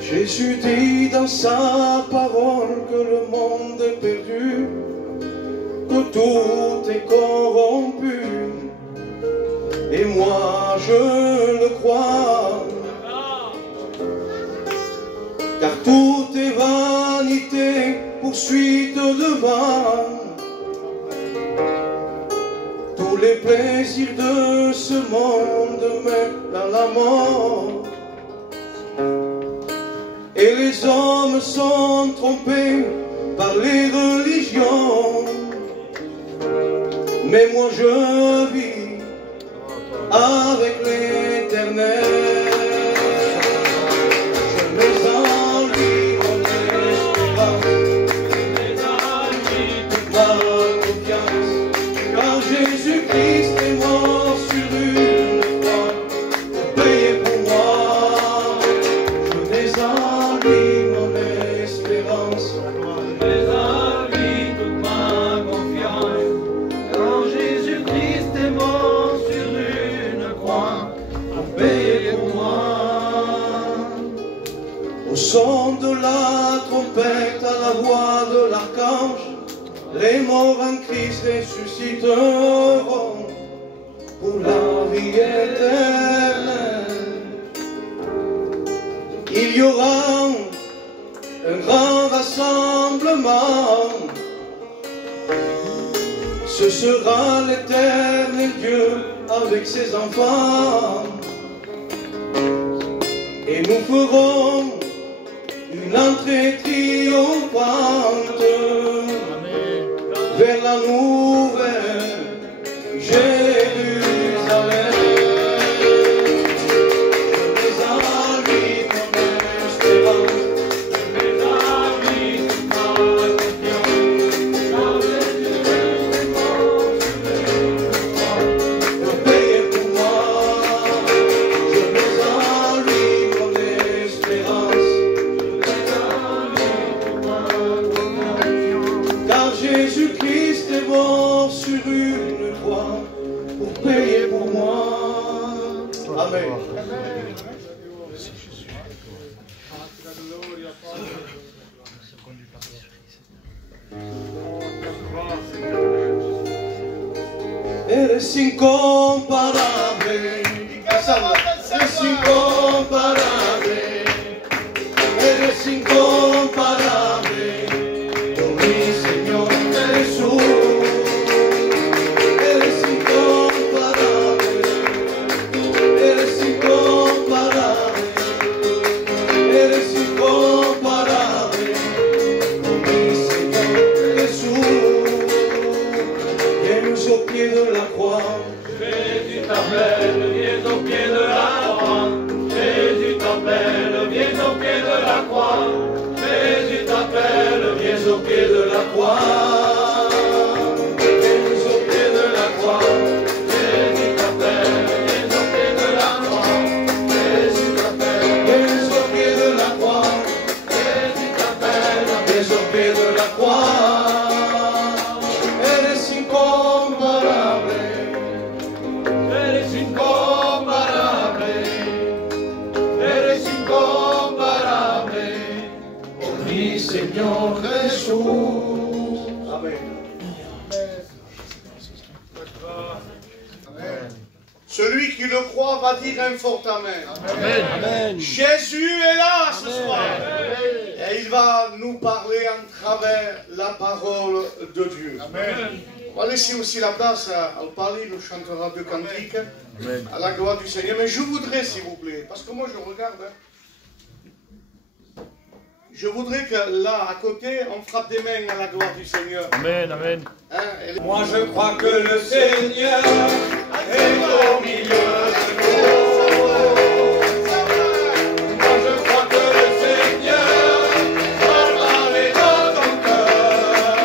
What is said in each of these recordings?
Jésus dit dans sa parole que le monde est perdu, que tout est corrompu, et moi je le crois, car tout est vanité, poursuite de vain. Tous les plaisirs de ce monde mènent à la mort, et les hommes sont trompés par les religions. Mais moi je vis avec l'Éternel. Je mets en lui mon espérance, je mets en lui toute ma confiance, car Jésus-Christ est mort sur une croix pour payer pour moi. Je mets en lui mon espérance, je mets en lui toute ma confiance, car Jésus-Christ est mort sur une croix pour payer pour moi. Au son de la trompette, à la voix de l'archange, les morts en Christ ressusciteront pour la vie éternelle. Il y aura un grand rassemblement, ce sera l'éternel Dieu avec ses enfants, et nous ferons une entrée triomphante vers la nouvelle Jérusalem. Jésus-Christ est mort sur une croix pour payer pour moi. Amen. Eres incomparable, eres incomparable, eres incomparable. Seigneur Jésus. Amen. Celui qui le croit va dire un fort Amen. Amen. Amen. Jésus est là ce soir. Et il va nous parler en travers la parole de Dieu. Amen. On va laisser aussi la place à Pali, nous chantera deux cantiques à la gloire du Seigneur. Mais je voudrais, s'il vous plaît, parce que moi je regarde, je voudrais que là, à côté, on frappe des mains à la gloire du Seigneur. Amen, amen. Hein, Moi je crois que le Seigneur est au milieu de nous. Moi je crois que le Seigneur va parler dans ton cœur.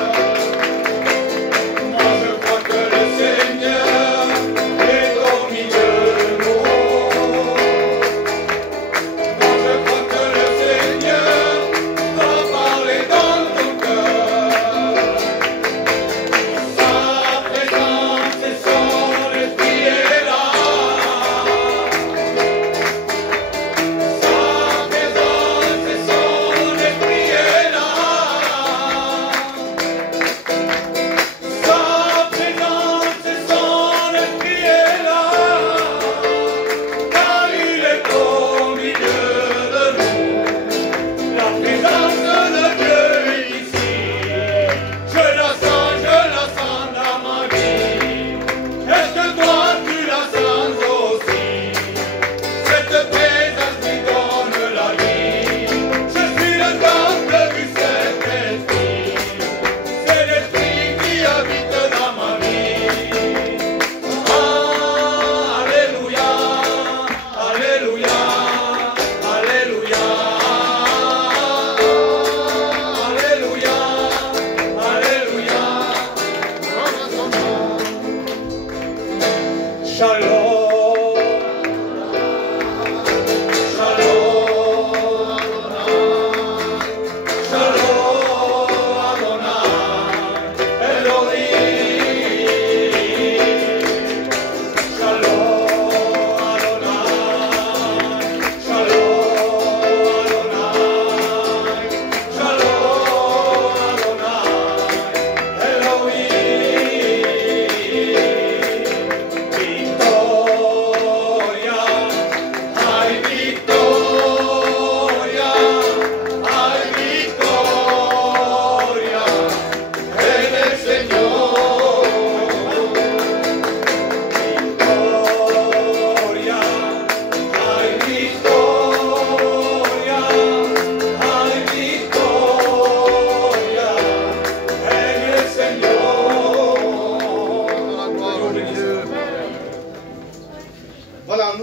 Moi je crois que le Seigneur est au milieu de nous. Moi je crois que le Seigneur va parler dans ton cœur. Sa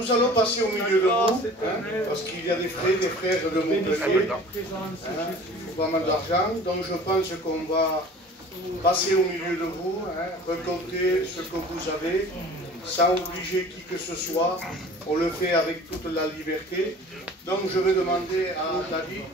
nous allons passer au milieu de vous, hein, parce qu'il y a des frères de Montpellier, pas mal d'argent, donc je pense qu'on va passer au milieu de vous, hein, récolter ce que vous avez, sans obliger qui que ce soit, on le fait avec toute la liberté. Donc je vais demander à David,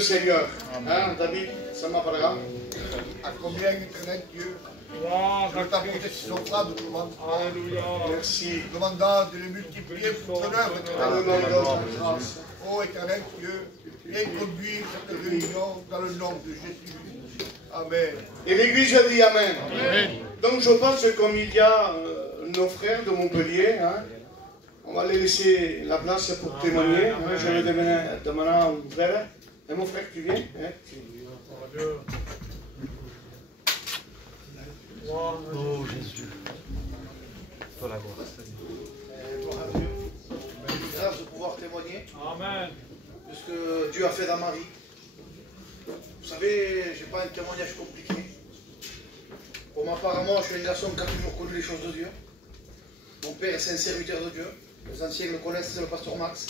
Seigneur. Hein, David, ça m'appellera. À combien éternel Dieu, je t'apporter ces offrandes de demande. Merci. Demandant de les multiplier pour ton œuvre. Oh éternel Dieu, viens conduire cette réunion dans le nom de Jésus. Amen. Et l'Église a dit Amen. Amen. Donc je pense que comme il y a nos frères de Montpellier, hein, on va les laisser la place pour témoigner. Hein, je vais demander à un frère. Et mon frère, tu viens hein? Oh Jésus. Toi la gloire. Gloire à Dieu. Grâce de pouvoir témoigner. Amen. De ce que Dieu a fait dans ma vie. Vous savez, je n'ai pas un témoignage compliqué. Pour ma part, moi, je suis un garçon qui a toujours connu les choses de Dieu. Mon père, c'est un serviteur de Dieu. Les anciens le connaissent, c'est le pasteur Max.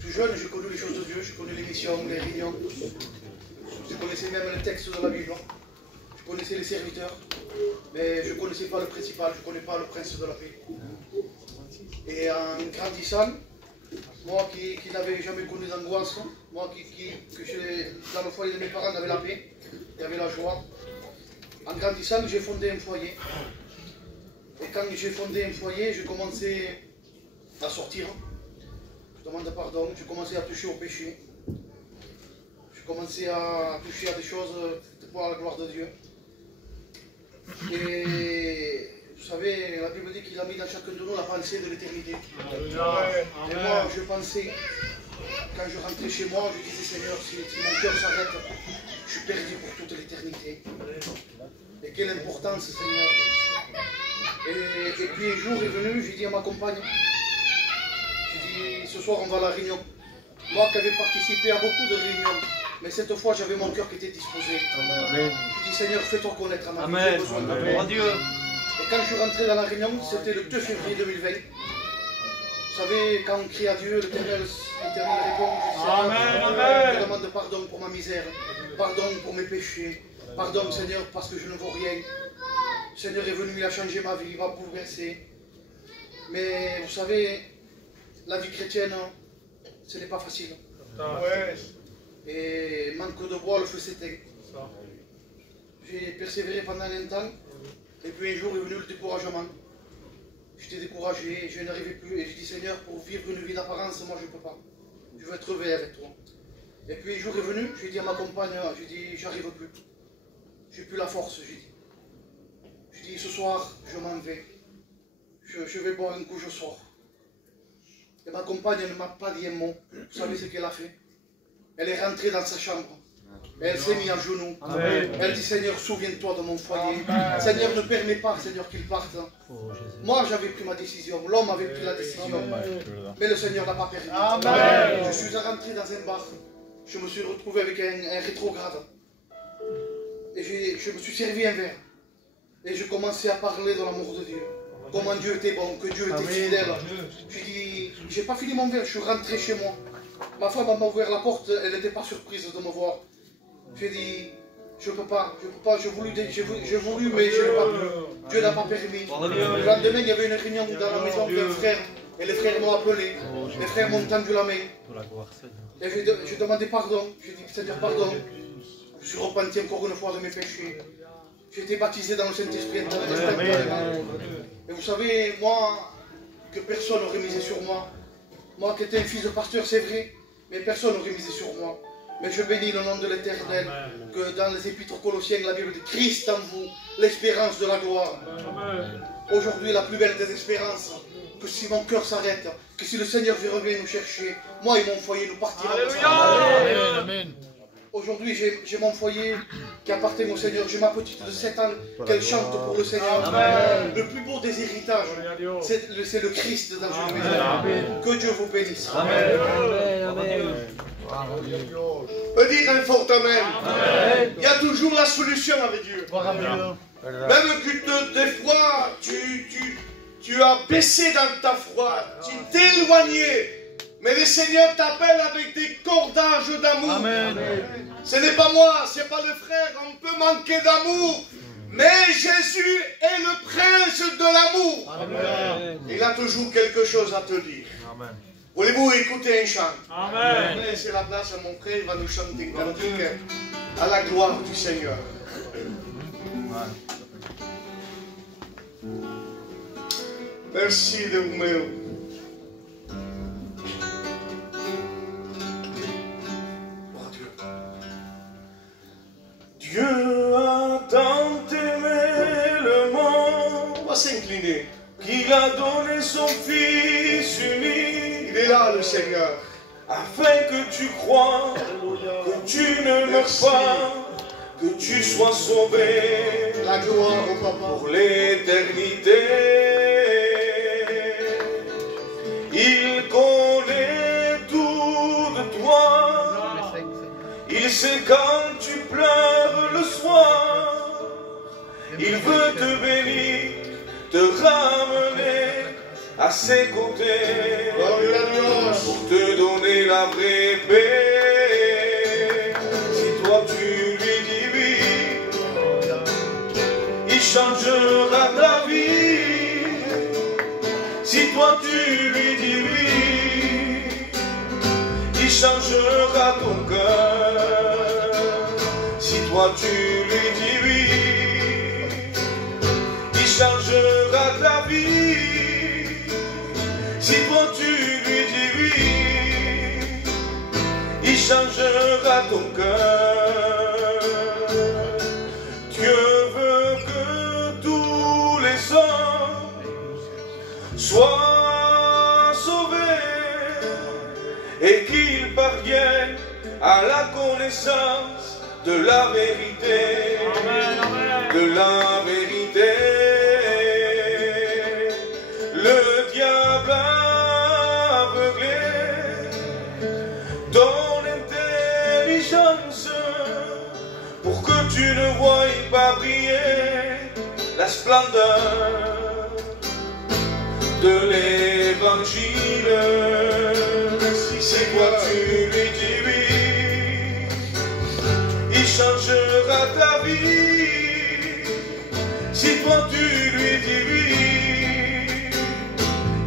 Tout jeune, j'ai connu les choses de Dieu, j'ai connu les missions, les réunions. Je connaissais même le texte de la Bible. Je connaissais les serviteurs, mais je ne connaissais pas le principal, je ne connais pas le prince de la paix. Et en grandissant, moi qui n'avais jamais connu d'angoisse, moi dans le foyer de mes parents, il y avait la paix, il y avait la joie. En grandissant, j'ai fondé un foyer. Et quand j'ai fondé un foyer, je commençais à sortir. Je demande pardon, je commençais à toucher au péché. Je commençais à toucher à des choses pour la gloire de Dieu. Et vous savez, la Bible dit qu'il a mis dans chacun de nous la pensée de l'éternité. Et moi, je pensais, quand je rentrais chez moi, je disais Seigneur, si mon cœur s'arrête, je suis perdu pour toute l'éternité. Et quelle importance, Seigneur. Et puis un jour est venu, j'ai dit à ma compagne, j'ai dit ce soir on va à la réunion. Moi qui avais participé à beaucoup de réunions, mais cette fois j'avais mon cœur qui était disposé. J'ai dit Seigneur, fais-toi connaître à ma vie, j'ai besoin de toi. Et quand je suis rentré dans la réunion, c'était le 2 février 2020. Vous savez, quand on crie à Dieu, l'Éternel répond, je demande pardon pour ma misère, pardon pour mes péchés, pardon Seigneur parce que je ne vaux rien. Le Seigneur est venu, il a changé ma vie, il m'a bouleversé. Mais vous savez, la vie chrétienne, ce n'est pas facile. Et manque de bois, le feu s'éteint. J'ai persévéré pendant un temps, et puis un jour est venu le découragement. J'étais découragé, je n'arrivais plus, et j'ai dit Seigneur, pour vivre une vie d'apparence, moi je ne peux pas. Je veux être vrai avec toi. Et puis un jour est venu, j'ai dit à ma compagne, j'ai dit j'arrive plus. J'ai plus la force, j'ai dit. J'ai dit ce soir, je m'en vais. Je vais boire un coup, je sors. Et ma compagne ne m'a pas dit un mot. Vous savez ce qu'elle a fait? Elle est rentrée dans sa chambre. Elle s'est mise à genoux. Elle dit Seigneur, souviens-toi de mon foyer. Seigneur, ne permets pas, Seigneur, qu'il parte. Moi, j'avais pris ma décision. L'homme avait pris la décision. Mais le Seigneur n'a pas permis. Je suis rentré dans un bar. Je me suis retrouvé avec un rétrograde. Et je me suis servi un verre. Et je commençais à parler de l'amour de Dieu. Comment Dieu était bon, que Dieu était fidèle. J'ai dit, j'ai pas fini mon verre, je suis rentré chez moi. Ma femme m'a ouvert la porte, elle n'était pas surprise de me voir. J'ai dit, je peux pas, j'ai voulu, mais je n'ai pas pu. Dieu n'a pas permis. Le lendemain, il y avait une réunion dans la maison d'un frère, et les frères m'ont appelé. Les frères m'ont tendu la main. Et j'ai demandé pardon, j'ai dit, Seigneur, pardon. Je suis repenti encore une fois de mes péchés. J'ai été baptisé dans le Saint-Esprit. Et vous savez, moi, que personne n'aurait misé sur moi. Moi qui étais un fils de pasteur, c'est vrai, mais personne n'aurait misé sur moi. Mais je bénis le nom de l'Éternel, que dans les épîtres Colossiens, la Bible dit Christ en vous, l'espérance de la gloire. Aujourd'hui, la plus belle des espérances, que si mon cœur s'arrête, que si le Seigneur revient nous chercher, moi et mon foyer, nous partirons. Amen. Aujourd'hui, j'ai mon foyer qui appartient au Seigneur. J'ai ma petite de 7 ans qu'elle chante pour le Seigneur. Amen. Le plus beau des héritages, c'est le Christ dans une maison. Que Dieu vous bénisse. Amen. Amen. Peut dire un fort amen. Amen. Il y a toujours la solution avec Dieu. Amen. Même que des fois, tu as baissé dans ta foi, tu t'es éloigné. Mais le Seigneur t'appelle avec des cordages d'amour. Ce n'est pas moi, ce n'est pas le frère, on peut manquer d'amour. Mais Jésus est le prince de l'amour. Il a toujours quelque chose à te dire. Voulez-vous écouter un chant? Amen. Laissez la place à mon frère, il va nous chanter un cantique à la gloire du Seigneur. Merci de vous. Dieu a tant aimé le monde, on va s'incliner, qu'il a donné son Fils unique. Il est là, le Seigneur. Afin que tu crois, que tu ne meurs pas, que tu sois sauvé. La gloire au Papa. Pour l'éternité. Il connaît tout de toi. Il sait quand tu pleures le soir. Il veut te bénir, te ramener à ses côtés. Pour te donner la vraie paix. Si toi tu lui dis oui, il changera ta vie. Si toi tu lui dis oui, il changera ton cœur. Si toi tu lui dis oui, il changera ta vie. et qu'ils parviennent à la connaissance de la vérité, de la vérité. Le diable a aveuglé ton intelligence pour que tu ne voies pas briller la splendeur de l'évangile. Si toi tu lui dis oui, il changera ta vie. Si toi tu lui dis oui,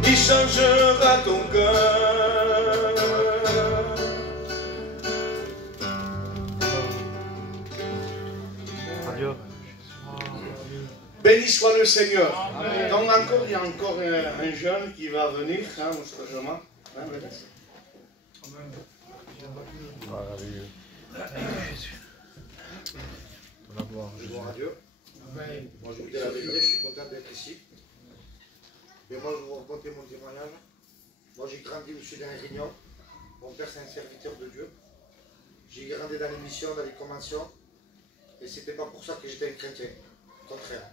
il changera ton cœur. Adieu. Béni soit le Seigneur. Amen. Donc encore, il y a encore un jeune qui va venir, hein, monstrueusement. Hein, Gloire à Dieu. Moi je vous dis la vérité, je suis content d'être ici. Mais moi je vais vous raconter mon témoignage. Moi j'ai grandi au sud d'Ain-Rignon. Mon père c'est un serviteur de Dieu. J'ai grandi dans les missions, dans les conventions. Et c'était pas pour ça que j'étais un chrétien. Au contraire.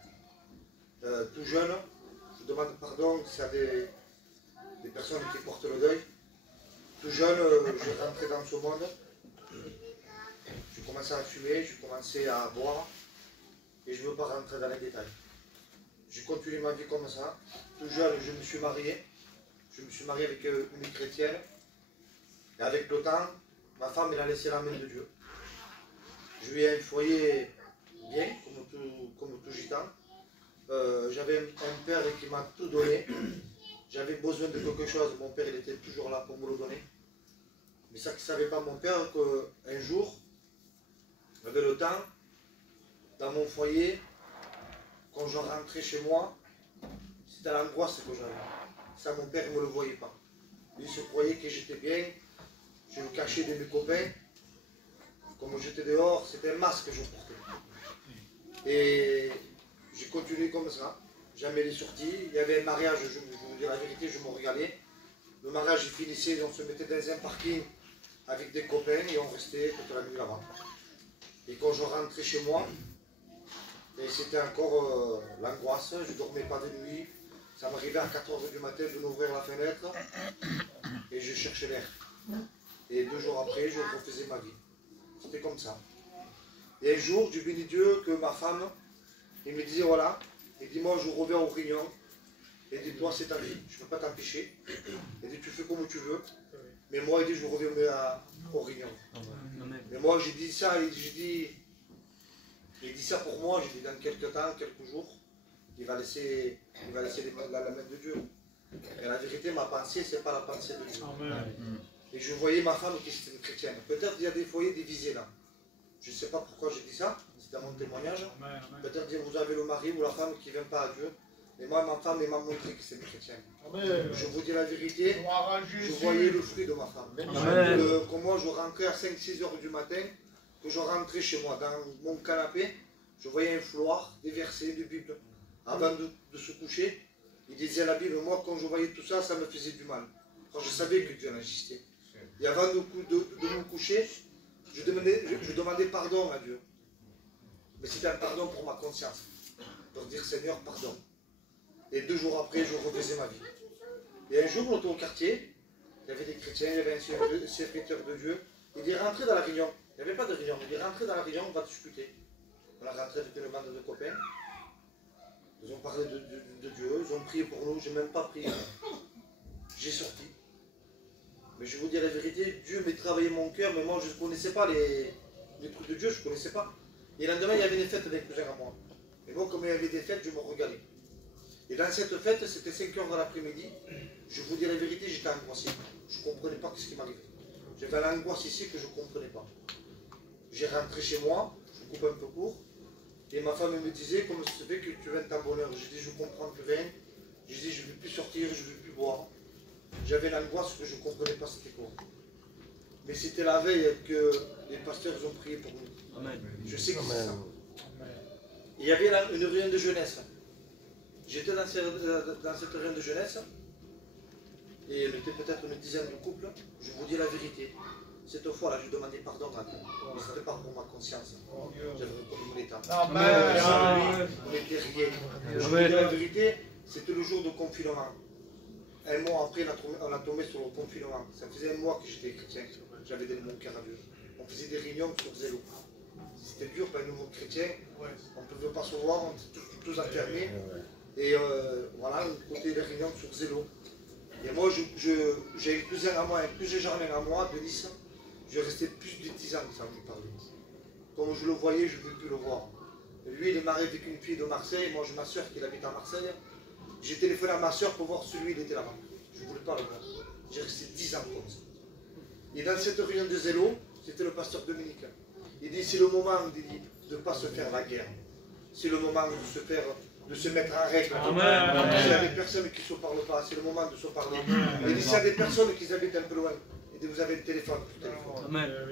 Tout jeune, je demande pardon s'il y a des personnes qui portent le deuil. Tout jeune, je rentrais dans ce monde. Je commençais à fumer, je commençais à boire. Et je ne veux pas rentrer dans les détails. J'ai continué ma vie comme ça. Tout jeune, je me suis marié. Je me suis marié avec une chrétienne. Et avec le temps, ma femme, elle a laissé la main de Dieu. Je lui ai un foyer bien, comme tout gitan. J'avais un père qui m'a tout donné. J'avais besoin de quelque chose, mon père il était toujours là pour me le donner. Mais ça ne savait pas mon père qu'un jour, avec le temps, dans mon foyer, quand je rentrais chez moi, c'était l'angoisse que j'avais. Ça mon père ne me le voyait pas. Il se croyait que j'étais bien, je me cachais de mes copains. Comme j'étais dehors, c'était un masque que je portais. Et j'ai continué comme ça. Jamais les sorties. Il y avait un mariage, je vous dis la vérité, je me régalais. Le mariage il finissait, on se mettait dans un parking avec des copains et on restait toute la nuit là-bas. Et quand je rentrais chez moi, c'était encore l'angoisse, je ne dormais pas de nuit. Ça m'arrivait à 4 h du matin de m'ouvrir la fenêtre et je cherchais l'air. Et 2 jours après, je refaisais ma vie. C'était comme ça. Et un jour, je bénis Dieu que ma femme, il me disait voilà, il dit moi je reviens au Rignon, et dit toi c'est ta vie, je ne peux pas t'empêcher, il dit tu fais comme tu veux, mais moi il dit je reviens au Rignon. Mais moi j'ai dit ça, il dit ça pour moi, j'ai dit dans quelques temps, quelques jours, il va laisser la main de Dieu. Et la vérité, ma pensée, c'est pas la pensée de Dieu. Et je voyais ma femme qui était une chrétienne. Peut-être il y a des foyers divisés là. Je ne sais pas pourquoi j'ai dit ça, c'est dans mon témoignage. Peut-être que vous avez le mari ou la femme qui ne vient pas à Dieu. Mais moi, ma femme, elle m'a montré que c'est une chrétienne. Je vous dis la vérité, je voyais le fruit de ma femme. Quand moi, je rentrais à 5-6 h du matin, que je rentrais chez moi, dans mon canapé, je voyais un fouloir, des versets de Bible. Avant de se coucher, il disait la Bible, moi, quand je voyais tout ça, ça me faisait du mal. Quand je savais que Dieu existait. Et avant de me coucher, je demandais pardon à Dieu. Mais c'était un pardon pour ma conscience. Pour dire Seigneur, pardon. Et 2 jours après, je refaisais ma vie. Et un jour, on était au quartier, il y avait des chrétiens, il y avait un serviteur de Dieu. Il dit rentrez dans la réunion. Il n'y avait pas de réunion. Il dit rentrez dans la réunion, on va discuter. On a rentré avec une bande de copains. Ils ont parlé de Dieu, ils ont prié pour nous, je n'ai même pas prié. J'ai sorti. Mais je vous dis la vérité, Dieu m'a travaillé mon cœur, mais moi je ne connaissais pas les trucs de Dieu, je ne connaissais pas. Et le lendemain, il y avait des fêtes des cousins à moi. Et moi, comme il y avait des fêtes, je me regalais. Et dans cette fête, c'était 5 h de l'après-midi. Je vous dis la vérité, j'étais angoissé. Je ne comprenais pas ce qui m'arrivait. J'avais l'angoisse ici que je ne comprenais pas. J'ai rentré chez moi, je coupe un peu court. Et ma femme me disait, comment ça se fait que tu viennes ta bonheur? J'ai dit, je comprends plus rien. J'ai dit, je ne veux plus sortir, je ne veux plus boire. J'avais l'angoisse que je ne comprenais pas c'était quoi. Mais c'était la veille que les pasteurs ont prié pour nous. Amen. Je sais que c'est ça. Il y avait une réunion de jeunesse. J'étais dans cette réunion de jeunesse. et elle était peut-être une dizaine de couples, je vous dis la vérité. Cette fois-là, je demandais pardon à Dieu. Mais ce n'était pas pour ma conscience. J'avais reconnu mon état. On était rien. Je vous dis la vérité, c'était le jour de confinement. Un mois après, on a tombé sur le confinement. Ça faisait un mois que j'étais chrétien. J'avais donné mon cœur à Dieu. On faisait des réunions sur Zélo. C'était dur pour un nouveau chrétien. On ne pouvait pas se voir, on était tous enfermés. Et voilà, on côté des réunions sur Zélo. Et moi, j'ai un cousin à moi, un cousin germain à moi, de Nice. Je restais plus de 10 ans sans lui parler. Comme je le voyais, je ne voulais plus le voir. Et lui, il est marié avec une fille de Marseille. Moi, j'ai ma soeur qui habite à Marseille. J'ai téléphoné à ma soeur pour voir si lui, il était là-bas. Je ne voulais pas le voir. J'ai resté 10 ans comme ça. Et dans cette réunion de Zélo, c'était le pasteur Dominique. Il dit, c'est le moment de ne pas se faire la guerre. C'est le moment de se mettre en règle. S'il y a des personnes qui ne se parlent pas, c'est le moment de se parler. Il dit, s'il y a des personnes qui habitent un peu loin, et vous avez le téléphone.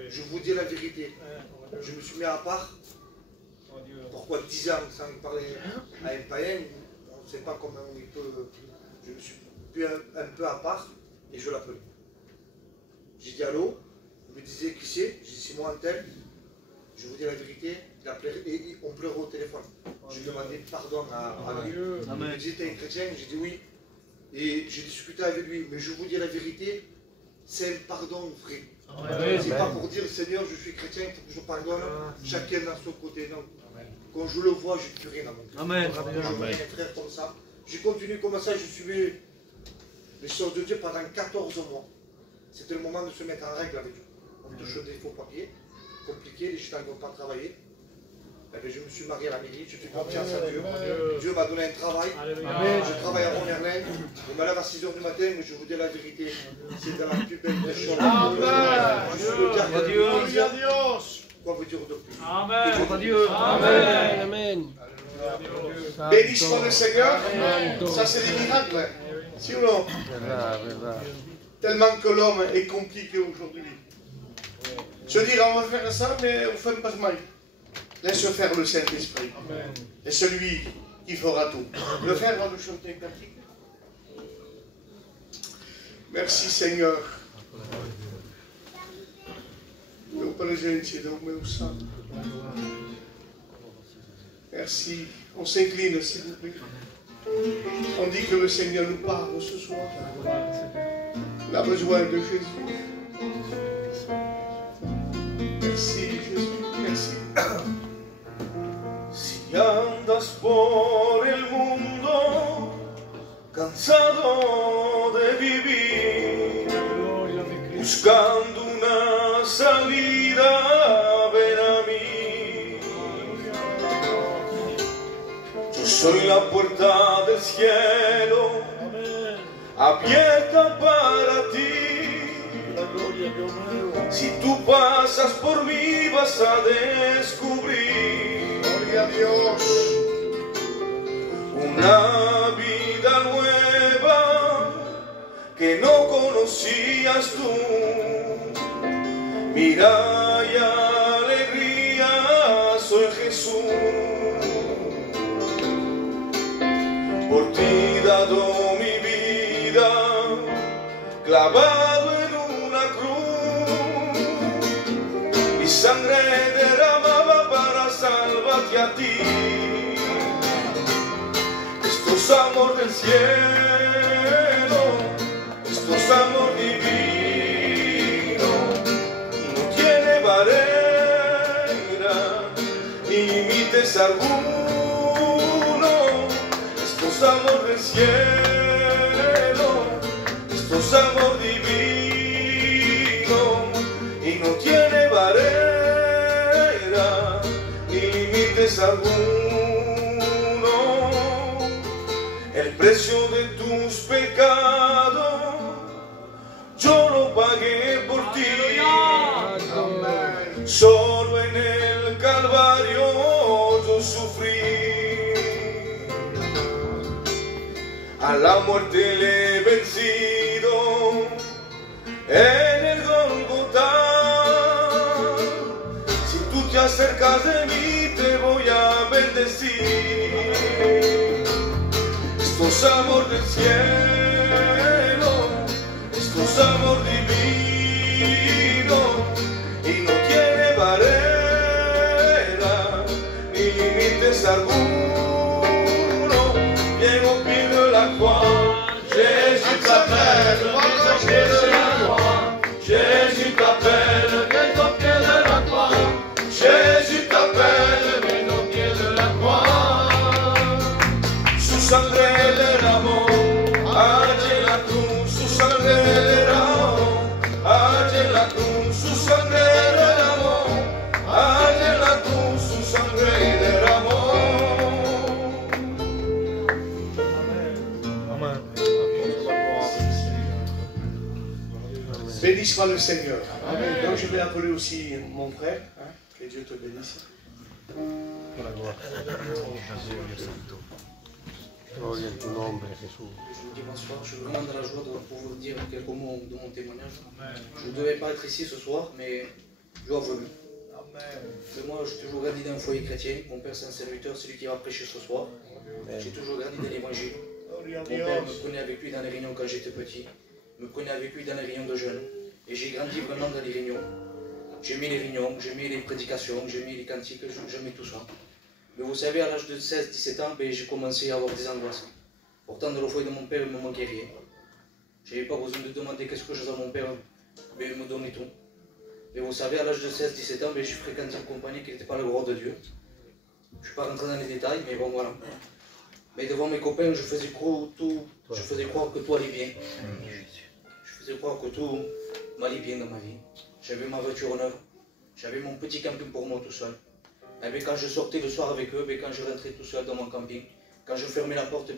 Je vous dis la vérité. Je me suis mis à part. Pourquoi 10 ans sans parler à un païen? On ne sait pas comment il peut. Je me suis mis un peu à part et je l'appelais. J'ai dit allô, il me disait qui c'est, j'ai dit c'est moi un tel. Je vous dis la vérité, il appelait, et on pleurait au téléphone. Je demandais pardon à lui. Il me disait t'es un chrétien, j'ai dit oui. Et j'ai discuté avec lui, mais je vous dis la vérité, c'est un pardon vrai. C'est pas pour dire Seigneur je suis chrétien, il faut que je pardonne, chacun dans son côté, non. Quand je le vois, je ne dis rien à mon cœur. Quand je vois un frère comme ça, j'ai continué comme ça, je suivais les choses de Dieu pendant 14 mois. C'était le moment de se mettre en règle avec Dieu. On touche des faux papiers, compliqués, les gens ne vont pas travailler. Eh bien, je me suis marié à la mairie, je fais confiance à Dieu. Dieu m'a donné un travail. Je travaille à Romerlin. Je me lève à 6 h du matin, mais je vous dis la vérité. C'est dans la plus belle des choses. Je suis le diable de Dieu. Quoi vous dire de plus? Amen. Bénissons le Seigneur. Ça, c'est des miracles. Si ou non? Tellement que l'homme est compliqué aujourd'hui. Se dire, on va faire ça, mais on ne fait pas mal. Laisse faire le Saint-Esprit. Et celui qui fera tout. Le frère va nous chanter un cantique. Merci Seigneur. Merci. On s'incline, s'il vous plaît. On dit que le Seigneur nous parle ce soir. On a besoin de Jésus. Merci Jésus. Merci. Si andas por el mundo cansado de vivir, buscando una salida, ven a mí. Yo soy la puerta del cielo, abierta para ti. Si tú pasas por mí vas a descubrir, Gloria a Dios, una vida nueva que no conocías tú. Mira y alegría, soy Jesús. Por ti he dado mi vida, clavado en una cruz. Mi sangre derramaba para salvarte a ti. Esto es amor del cielo, esto es amor divino. No tiene barrera ni límites alguno. Esto es amor del cielo, esto es amor divino. Y no tiene barrera ni límites alguno. El precio de tus pecados yo lo pagué por ti. Solo en el Calvario yo sufrí. A la muerte le he vencido en el Golgotá. Si tú te acercas de mí te voy a bendecir. Esto es amor del cielo, es alguno, viens au pied de la croix. Jésus t'appelle, viens au pied de la croix. Jésus t'appelle, viens au pied de la croix. Jésus t'appelle, viens au pied de la croix. Su sangre derramó, allí en la cruz, su sangre derramó, allí en la cruz, su sangre derramó, allí en la cruz, su sangre derramó. Béni soit le Seigneur. Amen. Donc je vais appeler aussi mon frère. Hein, que Dieu te bénisse. Gloria en tu nombre, Jesús. Je vous dis bonsoir, je suis vraiment dans la joie de pouvoir vous dire quelques mots de mon témoignage. Je ne devais pas être ici ce soir, mais Dieu a voulu. Mais moi, j'ai toujours grandi dans un foyer chrétien. Mon père, c'est un serviteur, celui qui va prêcher ce soir. J'ai toujours grandi dans l'évangile. Mon père me prenait avec lui dans les réunions quand j'étais petit, me prenait avec lui dans les réunions de jeunes. Et j'ai grandi vraiment dans les réunions. J'aimais les réunions, j'aimais les prédications, j'aimais les cantiques, j'aimais tout ça. Mais vous savez, à l'âge de 16-17 ans, j'ai commencé à avoir des angoisses. Pourtant, dans le foyer de mon père, il ne me manquait rien. Je n'avais pas besoin de demander qu'est-ce que je faisais à mon père, mais il me donnait tout. Mais vous savez, à l'âge de 16-17 ans, j'ai fréquenté une compagnie qui n'était pas le roi de Dieu. Je ne suis pas rentré dans les détails, mais bon, voilà. Mais devant mes copains, je faisais croire que tout allait bien. Je faisais croire que tout m'allait bien dans ma vie. J'avais ma voiture neuve, j'avais mon petit camping pour moi tout seul. Et quand je sortais le soir avec eux, quand je rentrais tout seul dans mon camping, quand je fermais la porte,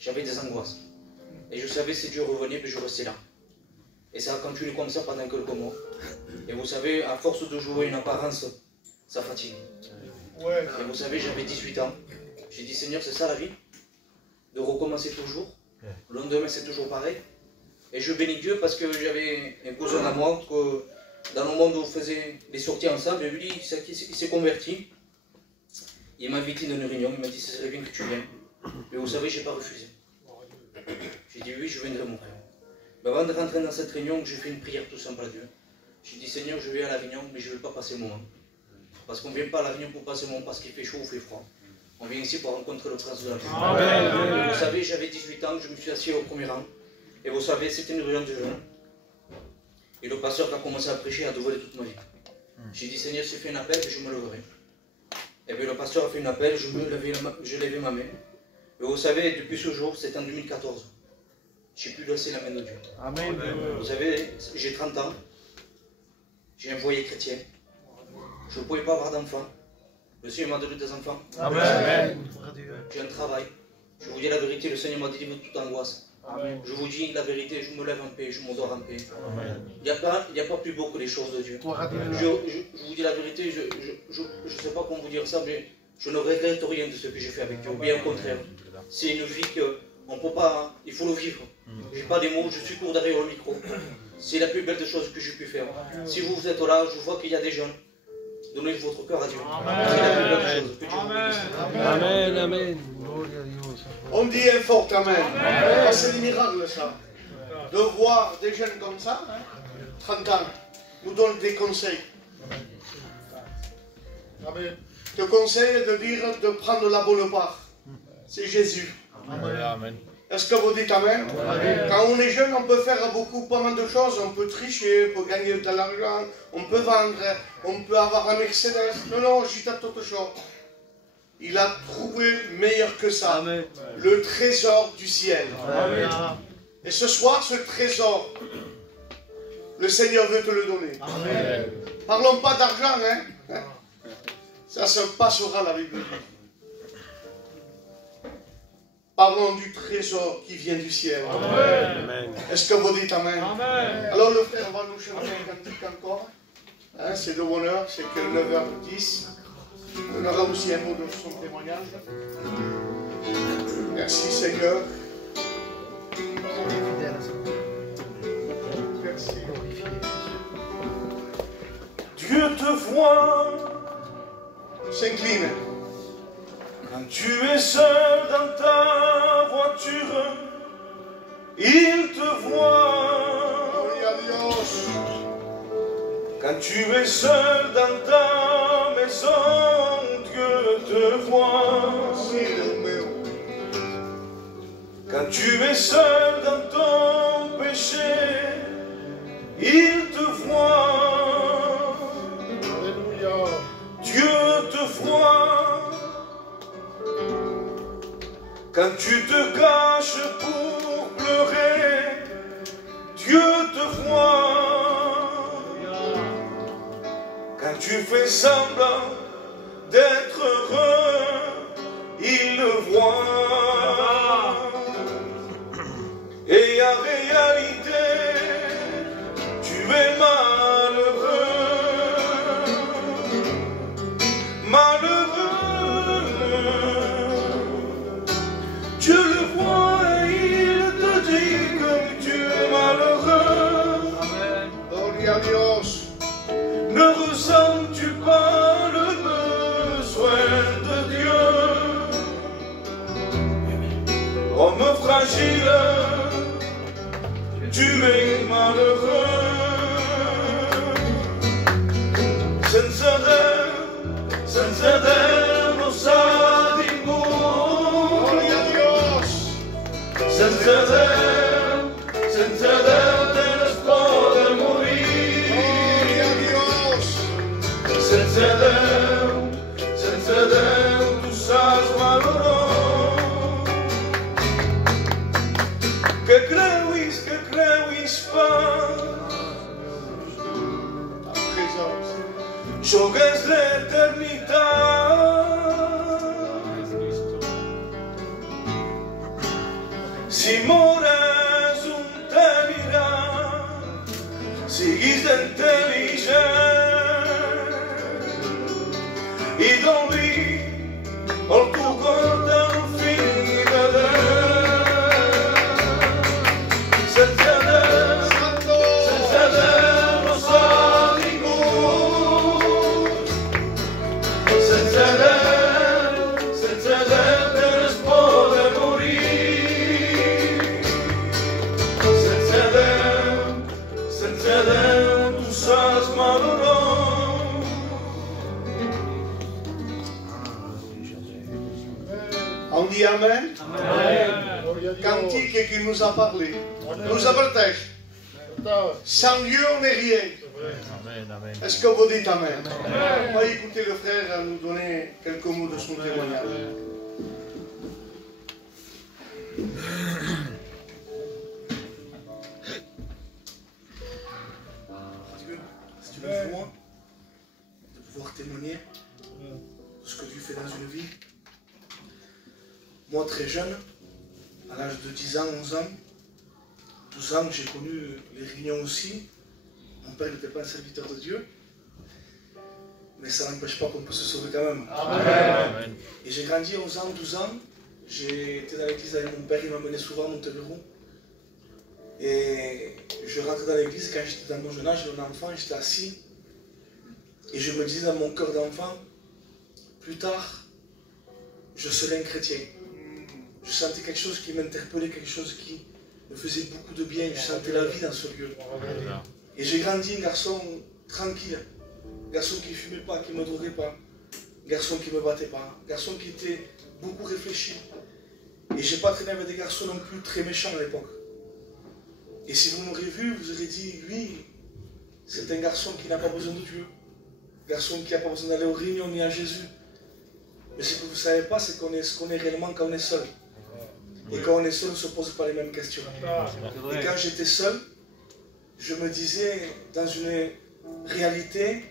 j'avais des angoisses. Et je savais si Dieu revenait, je restais là. Et ça a continué comme ça pendant quelques mois. Et vous savez, à force de jouer une apparence, ça fatigue. Et vous savez, j'avais 18 ans. J'ai dit, Seigneur, c'est ça la vie? De recommencer toujours. Le lendemain, c'est toujours pareil. Et je bénis Dieu parce que j'avais un cousin à moi, que dans le monde où on faisait des sorties ensemble, et lui, il s'est converti. Il m'a invité dans une réunion, il m'a dit, ce serait bien que tu viennes. Mais vous savez, je n'ai pas refusé. J'ai dit, oui, je viendrai, mon frère. Mais avant de rentrer dans cette réunion, j'ai fait une prière tout simple à Dieu. J'ai dit, Seigneur, je vais à la réunion, mais je ne veux pas passer le moment. Parce qu'on ne vient pas à la réunion pour passer le moment parce qu'il fait chaud ou fait froid. On vient ici pour rencontrer le prince de la vie. Amen. Vous savez, j'avais 18 ans, je me suis assis au premier rang. Et vous savez, c'était une réunion de jeûne. Et le pasteur qui a commencé à prêcher a dévoilé toute ma vie. J'ai dit, Seigneur, si tu fais un appel, je me leverai. Et bien le pasteur a fait un appel, je levais ma main. Et vous savez, depuis ce jour, c'est en 2014. J'ai pu laisser la main de Dieu. Amen. Vous savez, j'ai 30 ans. J'ai un foyer chrétien. Je ne pouvais pas avoir d'enfants. Le Seigneur m'a donné des enfants. Amen. J'ai un travail. Je vous dis la vérité, le Seigneur m'a délivré de toute angoisse. Amen. Je vous dis la vérité, je me lève en paix, je m'endors en paix. Il n'y a pas plus beau que les choses de Dieu. Je vous dis la vérité, je ne sais pas comment vous dire ça, mais je ne regrette rien de ce que j'ai fait avec Dieu. Bien au contraire. C'est une vie qu'on ne peut pas, il faut le vivre. Je n'ai pas des mots, je suis court derrière le micro. C'est la plus belle des choses que j'ai pu faire. Si vous êtes là, je vois qu'il y a des jeunes. Donnez votre cœur à Dieu. C'est la plus belle chose. Que Dieu vous bénisse. Amen, amen. On dit un fort amen. C'est des miracles ça. De voir des jeunes comme ça, 30 ans, nous donnent des conseils. Te conseille de dire de prendre la bonne part. C'est Jésus. Amen. Est-ce que vous dites amen? Quand on est jeune, on peut faire pas mal de choses. On peut tricher, on peut gagner de l'argent, on peut vendre, on peut avoir un Mercedes. Non, je dis autre chose. Il a trouvé meilleur que ça. Amen. Le trésor du ciel. Amen. Et ce soir, ce trésor, le Seigneur veut te le donner. Amen. Parlons pas d'argent, hein? Ça se passera, la Bible dit. Parlons du trésor qui vient du ciel. Amen. Est-ce que vous dites amen? Amen. Alors le frère va nous chanter un cantique encore. Hein, c'est de bonheur, c'est que 9h10. On aura aussi un mot de son témoignage. Merci Seigneur. Merci. Dieu te voit. S'incline. Quand tu es seul dans ta voiture, il te voit. Gloria a Dios. Quand tu es seul dans ta maison, Dieu te voit. Quand tu es seul dans ton péché, il te voit. Alléluia. Dieu te voit. Quand tu te caches pour pleurer, Dieu te voit. Quand tu fais semblant d'être heureux, il le voit. Et en réalité, tu es malheureux. Malheureux. Dieu le voit et il te dit que tu es malheureux. Amen. Gloria a Dios. Ne ressens-tu pas le besoin de Dieu? Homme fragile, tu es malheureux. Senza Dio sa di Gloria a Dios. senza Dio te ne può morire. Gloria a Dios. Senza Dio tu sai malheureux. Que creuis pas. Jogues l'eternitat. Si mores un tenirà, siguis intel·ligent i doni el tu cor del fill de Déu. Sense Déu no som ningú. Sense Déu tens por de morir. Sense Déu tu saps malheureux. On dit Amen. Amen. Gloria a Dios. Cantique qui nous a parlé, nous avertisse. Sans Dieu, on n'est rien. Amen, amen. Est-ce que vous dites Amen? On va écouter le frère nous donner quelques mots de son témoignage. Si tu veux besoin de pouvoir témoigner de ce que tu fais dans une vie. Moi, très jeune, à l'âge de 10 ans, 11 ans, 12 ans, j'ai connu les réunions aussi. Mon père n'était pas un serviteur de Dieu, mais ça n'empêche pas qu'on peut se sauver quand même. Amen. Et j'ai grandi à 11 ans, 12 ans. J'ai été dans l'église avec mon père, il m'amenait souvent à Montebellon. Et je rentrais dans l'église quand j'étais dans mon jeune âge, j'étais un enfant, j'étais assis. Et je me disais dans mon cœur d'enfant, plus tard, je serai un chrétien. Je sentais quelque chose qui m'interpellait, quelque chose qui me faisait beaucoup de bien. Je sentais la vie dans ce lieu. Et j'ai grandi un garçon tranquille, garçon qui ne fumait pas, qui ne me droguait pas, garçon qui ne me battait pas, garçon qui était beaucoup réfléchi. Et je n'ai pas traîné avec des garçons non plus très méchants à l'époque. Et si vous m'auriez vu, vous auriez dit, lui, c'est un garçon qui n'a pas besoin de Dieu, garçon qui n'a pas besoin d'aller aux réunions ni à Jésus. Mais ce que vous ne savez pas, c'est qu'on est ce qu'on est réellement quand on est seul. Et quand on est seul, on ne se pose pas les mêmes questions. Et quand j'étais seul, je me disais, dans une réalité,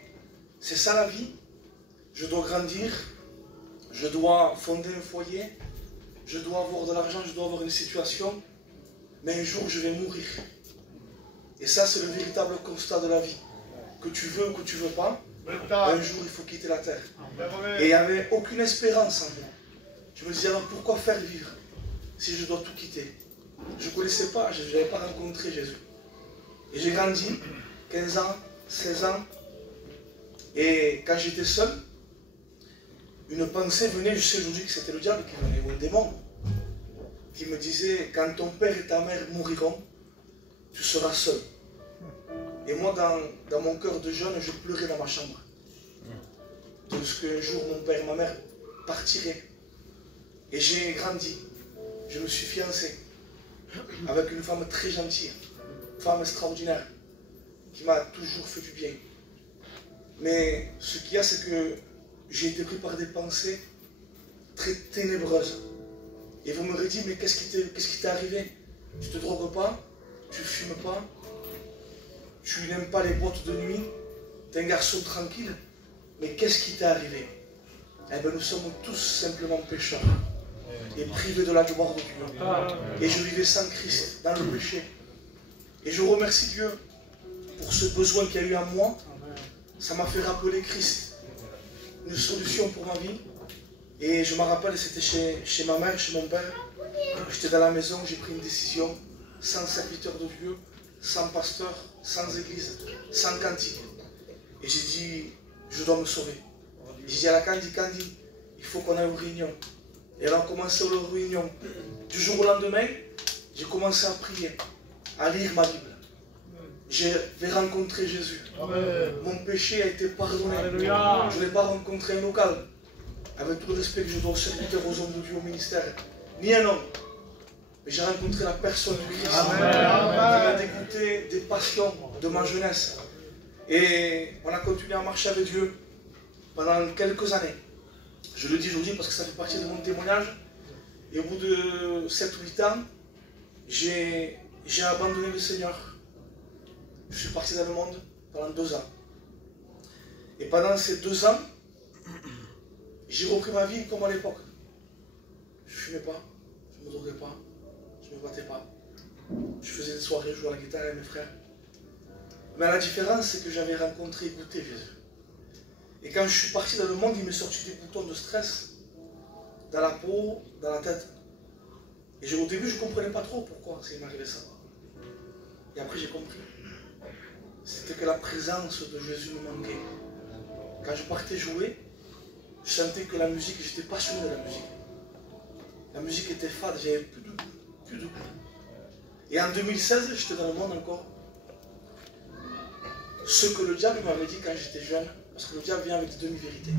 c'est ça la vie. Je dois grandir, je dois fonder un foyer, je dois avoir de l'argent, je dois avoir une situation, mais un jour je vais mourir. Et ça, c'est le véritable constat de la vie. Que tu veux ou que tu ne veux pas, un jour il faut quitter la terre. Et il n'y avait aucune espérance en moi. Je me disais alors pourquoi faire vivre si je dois tout quitter? Je ne connaissais pas, je n'avais pas rencontré Jésus. Et j'ai grandi, 15 ans, 16 ans. Et quand j'étais seul, une pensée venait, je sais aujourd'hui que c'était le diable qui venait, ou un démon, qui me disait, quand ton père et ta mère mouriront, tu seras seul. Et moi, dans mon cœur de jeune, je pleurais dans ma chambre. De ce qu'un jour, mon père et ma mère partirai. Et j'ai grandi. Je me suis fiancé avec une femme très gentille, une femme extraordinaire, qui m'a toujours fait du bien. Mais ce qu'il y a, c'est que j'ai été pris par des pensées très ténébreuses. Et vous m'aurez dit, mais qu'est-ce qui t'est arrivé? Tu te drogues pas? Tu fumes pas? Tu n'aimes pas les boîtes de nuit? Tu es un garçon tranquille? Mais qu'est-ce qui t'est arrivé? Eh bien, nous sommes tous simplement pécheurs et privés de la gloire de Dieu. Et je vivais sans Christ, dans le péché. Et je remercie Dieu pour ce besoin qu'il y a eu en moi. Ça m'a fait rappeler Christ, une solution pour ma vie. Et je me rappelle, c'était chez ma mère, chez mon père. J'étais dans la maison, j'ai pris une décision, sans serviteur de Dieu, sans pasteur, sans église, sans cantique. Et j'ai dit, je dois me sauver. J'ai dit à la Candy, il faut qu'on aille aux réunions. Et elle a commencé aux réunions. Du jour au lendemain, j'ai commencé à prier, à lire ma Bible. J'ai rencontré Jésus. Amen. Mon péché a été pardonné. Alléluia. Je n'ai pas rencontré un local, avec tout le respect que je dois aux serviteurs, aux hommes de Dieu, au ministère, ni un homme. Mais j'ai rencontré la personne du Christ. Amen. Qui m'a dégoûté des passions de ma jeunesse. Et on a continué à marcher avec Dieu pendant quelques années. Je le dis aujourd'hui parce que ça fait partie de mon témoignage. Et au bout de 7 ou 8 ans, j'ai abandonné le Seigneur. Je suis parti dans le monde pendant 2 ans. Et pendant ces 2 ans, j'ai repris ma vie comme à l'époque. Je ne fumais pas, je ne me droguais pas, je ne me battais pas. Je faisais des soirées, je jouais à la guitare avec mes frères. Mais la différence, c'est que j'avais rencontré et goûté Jésus. Et quand je suis parti dans le monde, il m'est sorti des boutons de stress dans la peau, dans la tête. Et au début, je ne comprenais pas trop pourquoi il m'arrivait ça. Et après, j'ai compris. C'était que la présence de Jésus me manquait. Quand je partais jouer, je sentais que la musique, j'étais passionné de la musique. La musique était fade, j'avais plus de goût. Et en 2016, j'étais dans le monde encore. Ce que le diable m'avait dit quand j'étais jeune, parce que le diable vient avec des demi-vérités.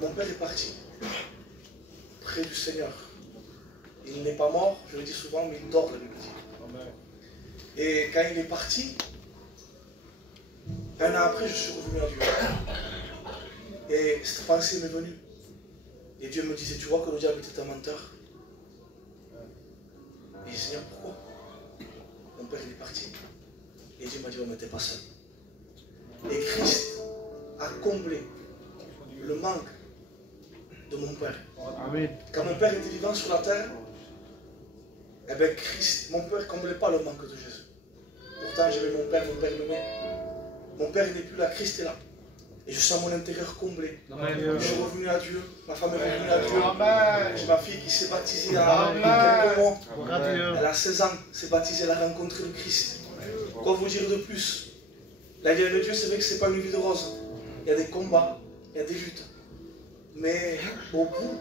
Mon père est parti, près du Seigneur. Il n'est pas mort, je le dis souvent, mais il dort, la Bible dit. Et quand il est parti, 1 an après, je suis revenu à Dieu. Et cette pensée m'est venue. Et Dieu me disait, tu vois que le diable était un menteur. Et j'ai dit, Seigneur, pourquoi? Mon père, il est parti. Et Dieu m'a dit, on n'était pas seul. Et Christ a comblé le manque de mon père. Amen. Quand mon père était vivant sur la terre, eh bien Christ, mon père ne comblait pas le manque de Jésus. Pourtant j'avais mon père m'aimait. Mon père n'est plus là, Christ est là. Et je sens mon intérieur comblé. Amen. Je suis revenu à Dieu, ma femme est revenue à Dieu. J'ai ma fille qui s'est baptisée il y a quelques mois. Elle a 16 ans, s'est baptisée, elle a rencontré le Christ. Quoi vous dire de plus? La vie de Dieu, c'est vrai que ce n'est pas une vie de rose. Il y a des combats, il y a des luttes. Mais au bout,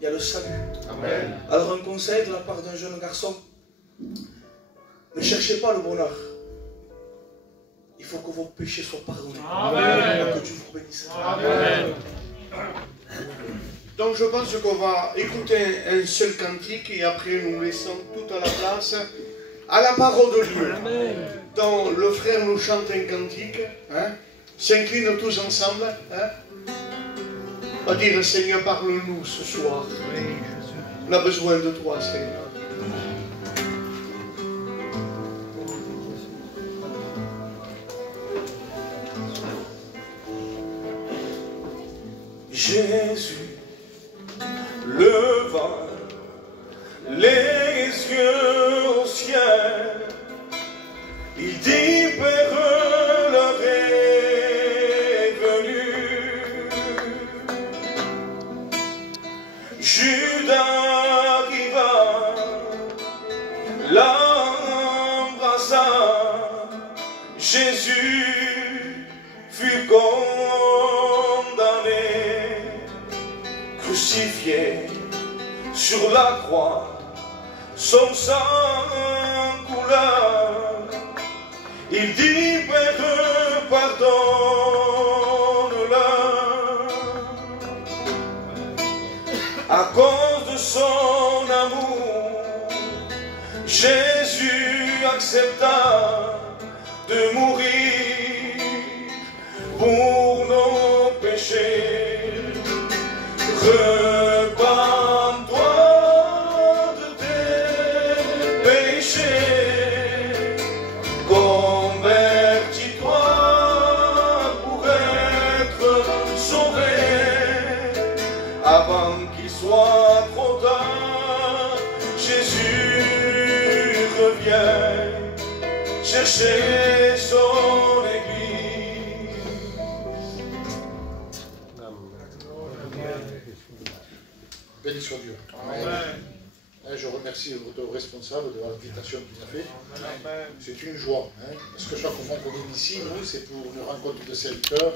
il y a le salut. Amen. Alors un conseil de la part d'un jeune garçon, ne cherchez pas le bonheur. Il faut que vos péchés soient pardonnés. Amen. Que Dieu vous bénisse. Amen. Donc je pense qu'on va écouter un seul cantique et après nous laissons toute la place à la parole de Dieu. Amen. Donc le frère nous chante un cantique, hein, s'incline tous ensemble, hein, on va dire Seigneur parle-nous ce soir. Oui, on a besoin de toi Seigneur. Jésus leva les yeux au ciel, il dit Père, l'heure est venue. Judas arriva, l'embrassa, Jésus fut condamné, crucifié sur la croix, son sang coula. Il dit Père, pardonne-leur. À cause de son amour, Jésus accepta de mourir pour nos péchés. Repens-toi de tes péchés, convertis-toi pour être sauvé avant qu'il soit trop tard. Jésus revient chercher son église. Béni soit Dieu. Amen. Je remercie votre responsable de l'invitation qu'il a fait. C'est une joie. Parce que chaque fois qu'on est ici, nous, c'est pour une rencontre de serviteurs.